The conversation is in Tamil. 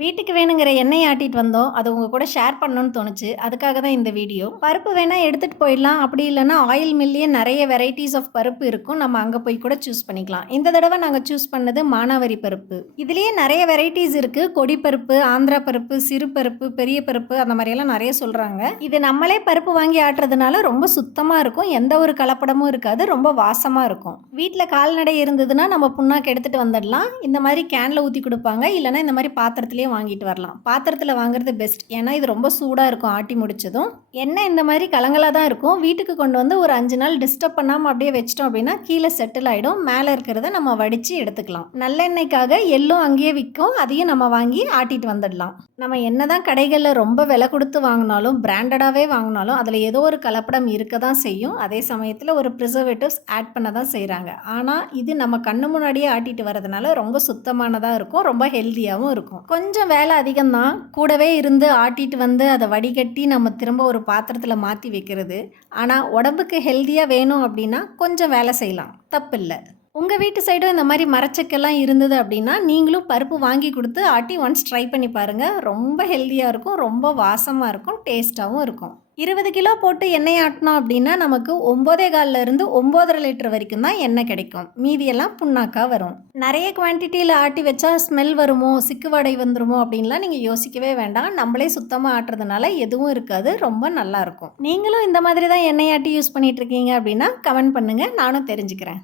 வீட்டுக்கு வேணுங்கிற எண்ணெய் ஆட்டிட்டு வந்தோம். அது உங்க கூட ஷேர் பண்ணணும்னு தோணுச்சு. அதுக்காக தான் இந்த வீடியோ. பருப்பு வேணா எடுத்துட்டு போயிடலாம். அப்படி இல்லன்னா ஆயில் மில்லயே நெறைய வெரைட்டீஸ் ஆஃப் பருப்பு இருக்கும். நம்ம அங்க போய் கூட சூஸ் பண்ணிக்கலாம். இந்த தடவ நாங்க சூஸ் பண்ணது மானாவரி பருப்பு. இதுலயே நெறைய வெரைட்டீஸ் இருக்கு. கொடி பருப்பு, ஆந்திரா பருப்பு, சிறு பருப்பு, பெரிய பருப்பு அந்த மாரியெல்லாம் நெறைய சொல்றாங்க. இது நம்மளே பருப்பு வாங்கி ஆட்டுறதுனால ரொம்ப சுத்தமா இருக்கும். எந்த ஒரு கலப்படமும் இருக்காது. ரொம்ப வாசமா இருக்கும். வீட்ல கால்நடை இருந்ததுன்னா நம்ம புண்ணாக்கு எடுத்துட்டு வந்துடலாம். இந்த மாதிரி கேன்ல ஊத்தி குடுப்பாங்க. இல்லன்னா இந்த மாதிரி பாத்திரத்திலேயே வாங்கிட்டு வரலாம். பாத்திரத்தில் வாங்குறது பெஸ்ட். ஏன்னா இது ரொம்ப சூடாக இருக்கும் ஆட்டி முடிச்சதும். எண்ணெய் இந்த மாதிரி கலங்களாக தான் இருக்கும். வீட்டுக்கு கொண்டு வந்து ஒரு 5 நாள் டிஸ்டர்ப் பண்ணாமல் அப்படியே வச்சிட்டோம் அப்படின்னா கீழே செட்டில் ஆகிடும். மேலே இருக்கிறத நம்ம வடித்து எடுத்துக்கலாம். நல்லெண்ணெய்க்காக எள்ளும் அங்கேயே விற்கும். அதையும் நம்ம வாங்கி ஆட்டிட்டு வந்துடலாம். நம்ம என்னதான் கடைகளில் ரொம்ப விலை கொடுத்து வாங்கினாலும் பிராண்டடாகவே வாங்கினாலும் அதில் ஏதோ ஒரு கலப்படம் இருக்க தான் செய்யும். அதே சமயத்தில் ஒரு ப்ரிசர்வேட்டிவ்ஸ் ஆட் பண்ண தான் செய்கிறாங்க. ஆனால் இது நம்ம கண்ணு முன்னாடியே ஆட்டிட்டு வரதுனால ரொம்ப சுத்தமானதாக இருக்கும். ரொம்ப ஹெல்த்தியாகவும் இருக்கும். கொஞ்சம் வேலை அதிகம்தான். கூடவே இருந்து ஆட்டிட்டு வந்து அதை வடிகட்டி நம்ம திரும்ப ஒரு பாத்திரத்தில் மாற்றி வைக்கிறது. ஆனால் உடம்புக்கு ஹெல்த்தியாக வேணும் அப்படின்னா கொஞ்சம் வேலை செய்யலாம், தப்பில்லை. உங்கள் வீட்டு சைடும் இந்த மாதிரி மரச்சக்கெல்லாம் இருந்தது அப்படின்னா நீங்களும் பருப்பு வாங்கி கொடுத்து ஆட்டி ஒன்ஸ் ட்ரை பண்ணி பாருங்கள். ரொம்ப ஹெல்த்தியாக இருக்கும், ரொம்ப வாசமாக இருக்கும், டேஸ்ட்டாகவும் இருக்கும். 20 கிலோ போட்டு எண்ணெய் ஆட்டினோம் அப்படின்னா நமக்கு 9.25 இருந்து 9.5 லிட்டர் வரைக்கும் தான் எண்ணெய் கிடைக்கும். மீதியெல்லாம் புண்ணாக்கா வரும். நிறைய குவான்டிட்டியில் ஆட்டி வச்சா ஸ்மெல் வருமோ, சிக்கு வாடை வந்துருமோ அப்படின்லாம் நீங்கள் யோசிக்கவே வேண்டாம். நம்மளே சுத்தமாக ஆட்டுறதுனால எதுவும் இருக்காது. ரொம்ப நல்லாயிருக்கும். நீங்களும் இந்த மாதிரி தான் எண்ணெய் ஆட்டி யூஸ் பண்ணிகிட்ருக்கீங்க அப்படின்னா கமெண்ட் பண்ணுங்கள், நானும் தெரிஞ்சுக்கிறேன்.